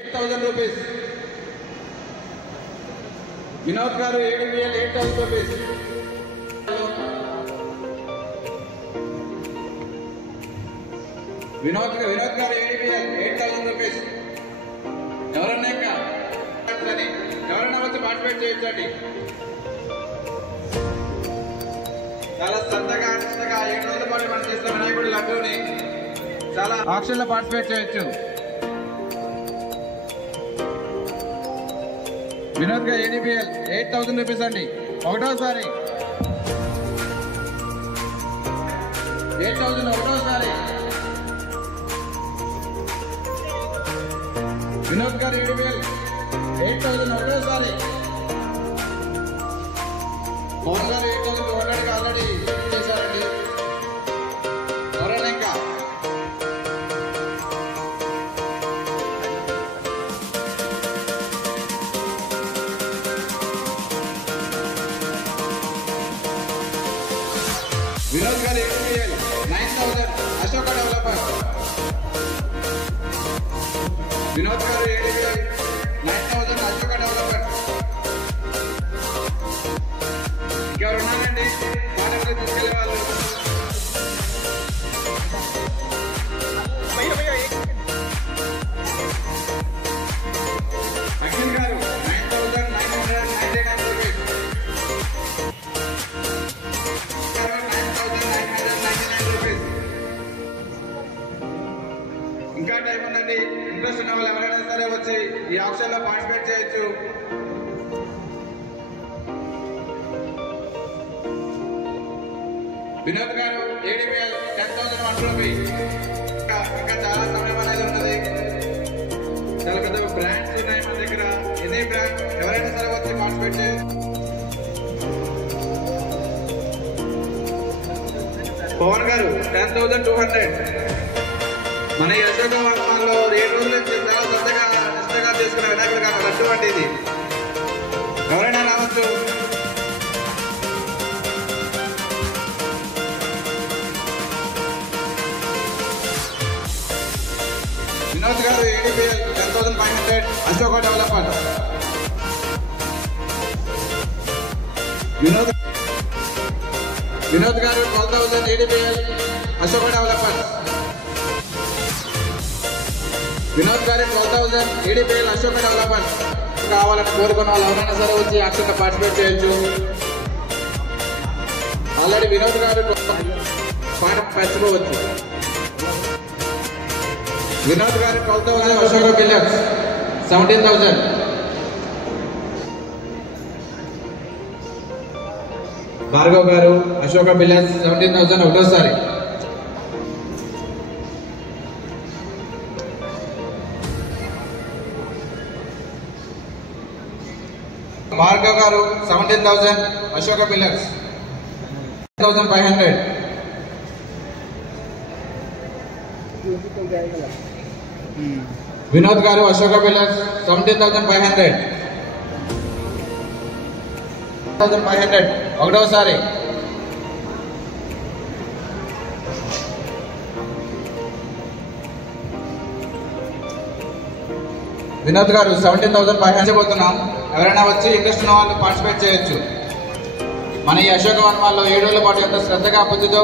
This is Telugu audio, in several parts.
8,000 rupees. Vinod garu ADBL 8,000 rupees. Vinod garu ADBL 8,000 rupees. ఎవరన్నా ఇంకా ఎవరన్నా వచ్చి పార్టిసిపేట్ చేయొచ్చండి. చాలా శ్రద్ధగా 7 రోజుల పాటు మనం చేస్తున్న వినాయకుడి లడ్డూని చాలా ఆక్షన్లో పార్టిసిపేట్ చేయొచ్చు. వినోద్ గారు ADBL 8,000 రూపీస్ అండి. ఒకటోసారి 8,000 ఒకటోసారి. వినోద్ గారు ADBL 8,000 ఒకటోసారి. మోహన్ గారు 8,200 ఆల్రెడీ చేశారండి. ఎవరైనా ఇంకా వినోద్ గారు ADBL 9,000 అశోక డెవలపర్. వినోద్ గారు ADBL 9,000 అశోక డెవలపర్. ఇంకెవరు ఉన్నారండి పాటలు తీసుకెళ్లే వాళ్ళు? అఖిల్ గారు 9,999 రూపీస్. ఇంకా టైం ఉందండి. ఇంట్రెస్ట్ ఉన్న వాళ్ళు ఎవరైనా సరే వచ్చి ఈ ఆప్షన్ లో పార్టిసిపేట్ చేయొచ్చు. వినోద్ గారు ADBL 10,001 రూపీస్. ఇంకా చాలా సమయం అనేది ఉన్నది. చాలా పెద్ద బ్రాండ్స్ ఉన్నాయి మన దగ్గర. ఎనీ బ్రాండ్ ఎవరైనా సరే వచ్చి పార్టిసిపేట్ చేయొచ్చు. పవన్ గారు 10,200. మన ఈ అశోక వర్ణంలో 7 రోజుల నుంచి చాలా నిష్టగా చేసుకున్న వినాయకుడు గారు లడ్డు అంటే ఇది. ఎవరైనా రావచ్చు. వినోద్ గారు ADBL 10,500 అశోక డెవలపర్. వినోద్ గారు 12,000 ADBL అశోక డెవలపర్. వినోద్ గారు 12,000 ADBL అశోక డెవలపర్. కావాలని కోరుకున్న వాళ్ళు ఎవరైనా సరే వచ్చి యాక్షన్ పార్టిసిపేట్ చేయొచ్చు. ఆల్రెడీ వినోద్ గారు పాట పంచుకోవచ్చు. వినోద్ గారు 12,000 అశోక బిల్లర్స్ 17,000. భార్గవ్ గారు అశోక బిల్లర్స్ 17,000 ఒకటోసారి. భార్గవ్ గారు 17,000 అశోక బిల్లర్స్ 10,500. వినోద్ గారు అశోక బిల్లర్స్ 17,500. 500 ఒకటోసారి. వినోద్ గారు 17,500 పోతున్నాం. ఎవరైనా వచ్చి ఇంట్రెస్ట్ ఉన్న వాళ్ళు పార్టిసిపేట్ చేయొచ్చు. మన ఈ అశోక వన్మాల్లో 7 రోజుల పాటు ఎంత శ్రద్ధగా బుద్ధితో.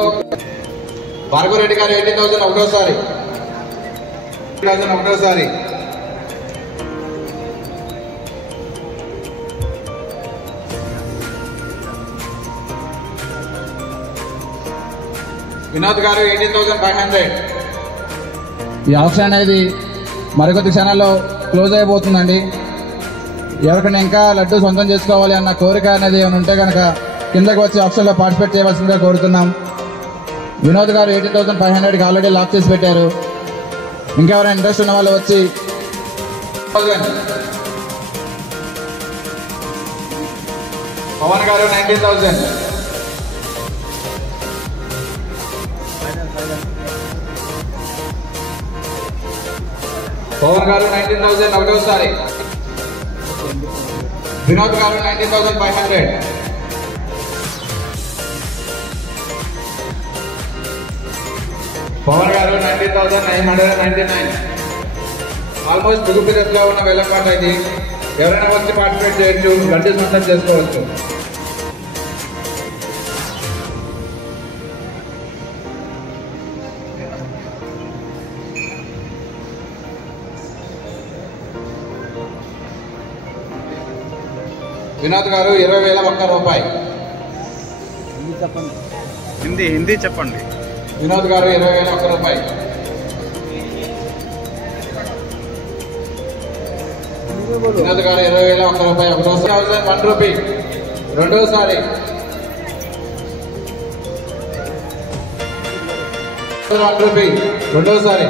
భార్గవ్ రెడ్డి గారు 18,000 ఒకటోసారి. 18,000 ఒకటోసారి. వినోద్ గారు 18,500. ఈ ఆప్షన్ అనేది మరికొద్ది క్షణాల్లో క్లోజ్ అయిపోతుందండి. ఎవరికైనా ఇంకా లడ్డు సొంతం చేసుకోవాలి అన్న కోరిక అనేది ఏమైనా ఉంటే కనుక కిందకు వచ్చి ఆప్షన్లో పార్టిసిపేట్ చేయవలసిందిగా కోరుతున్నాం. వినోద్ గారు 18,500కి ఆల్రెడీ లాక్ చేసి పెట్టారు. ఇంకెవరైనా ఇంట్రెస్ట్ ఉన్న వాళ్ళు వచ్చి. పవన్ గారు 19,000. పవన్ గారు 19,000 ఒకటోసారి. వినోద్ గారు 19,500. పవన్ గారు 19,999. ఆల్మోస్ట్ ముగింపు దశలో ఉన్న వేలంపాట ఇది. ఎవరైనా వచ్చి పార్టిసిపేట్ చేయొచ్చు, గడ్డి సొంతం చేసుకోవచ్చు. వినోద్ గారు 20,001 రూపాయి. హిందీ చెప్పండి. వినోద్ గారు 20,001 రూపాయి. వినోద్ గారు 20,001 రూపాయి. 1,001 రూపీ. రెండోసారి 1 రూపీ. రెండోసారి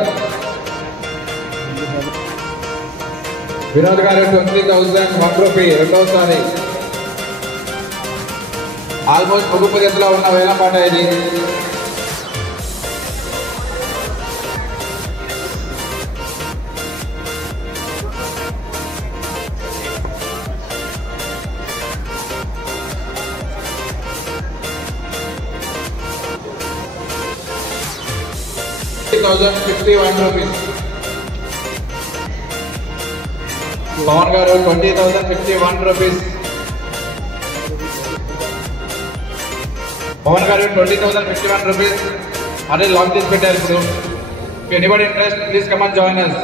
వినోద్ గారు 20,001 రూపీ. రెండోసారి ఆల్మోస్ట్ ముగింపు దశలో ఉన్న వేలంపాట ఇది. ₹50,051. పవన్ గారు 20,051 రూపీస్. పవన్ గారు 20,051 రూపీస్. అదే లాక్ చేసి పెట్టారు ఇప్పుడు. Anybody interest please come and join us.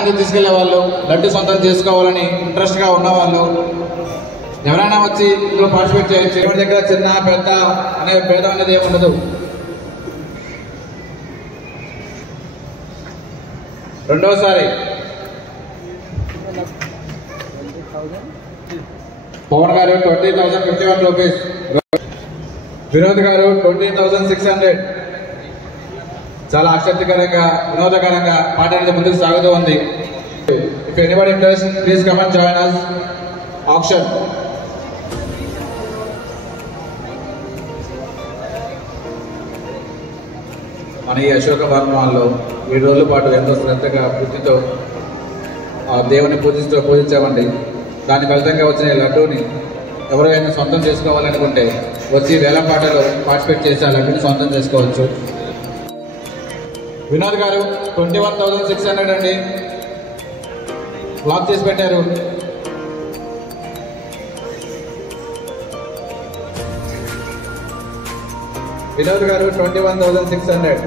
ముందుకు తీసుకెళ్లే వాళ్ళు, లడ్డు సొంతం చేసుకోవాలని ఇంట్రెస్ట్ గా ఉన్న వాళ్ళు ఎవరైనా వచ్చి ఇందులో పార్టిసిపేట్ చేయొచ్చు. ఎవరి దగ్గర చిన్న పెద్ద అనే భేదం అనేది ఏమి ఉండదు. రెండోసారి పవన్ గారు 20,051 రూపీస్. వినోద్ గారు 20,600. చాలా ఆసక్తికరంగా వినోదకరంగా పాట అనేది ముందుకు సాగుతూ ఉంది. If anybody interest please come and join us. Option మన ఈ అశోక వర్ణంలో 7 రోజుల పాటు ఎంతో శ్రద్ధగా బుద్ధితో ఆ దేవుని పూజించామండి. దాని ఫలితంగా వచ్చిన ఈ లడ్డూని ఎవరైనా సొంతం చేసుకోవాలనుకుంటే వచ్చి వేలంపాటలో పార్టిసిపేట్ చేసి ఆ లడ్డూని సొంతం చేసుకోవచ్చు. వినోద్ గారు 21,600 అండి. లాక్ చేసి పెట్టారు. వినోద్ గారు 21,600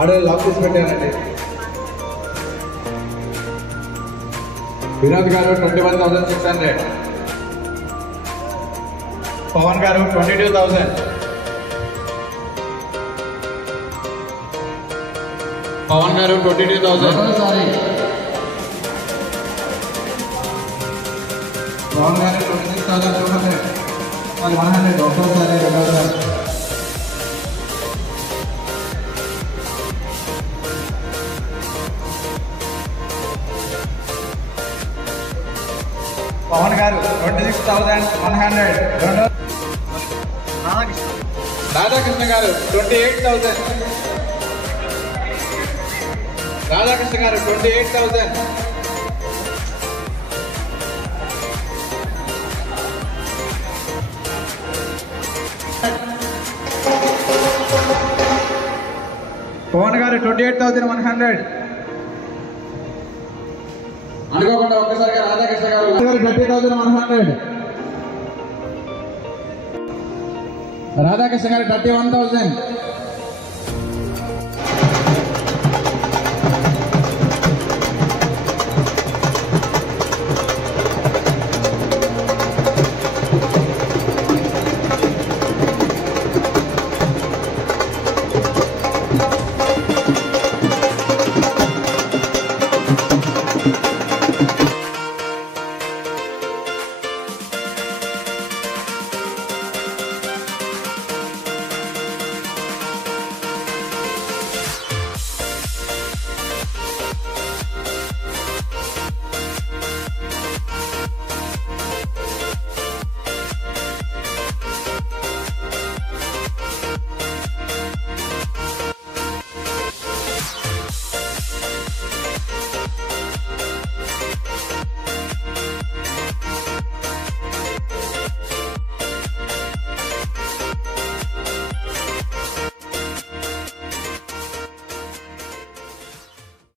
ఆర్డర్ లాక్ చేసి పెట్టారండి. వినోద్ గారు 21,600. పవన్ గారు 22,000. పవన్ గారు 22,000. పవన్ గారు 26,200. 100 ఒకటోసారి రెండోసారి. పవన్ గారు 26,100. రాధాకృష్ణ గారు 28,000. రాధాకృష్ణ గారు 28,000. పవన్ గారు 28,100. అనుకోకుండా ఒక్కసారిగా రాధాకృష్ణ గారు 30,100. రాధాకృష్ణ గారు 31,000.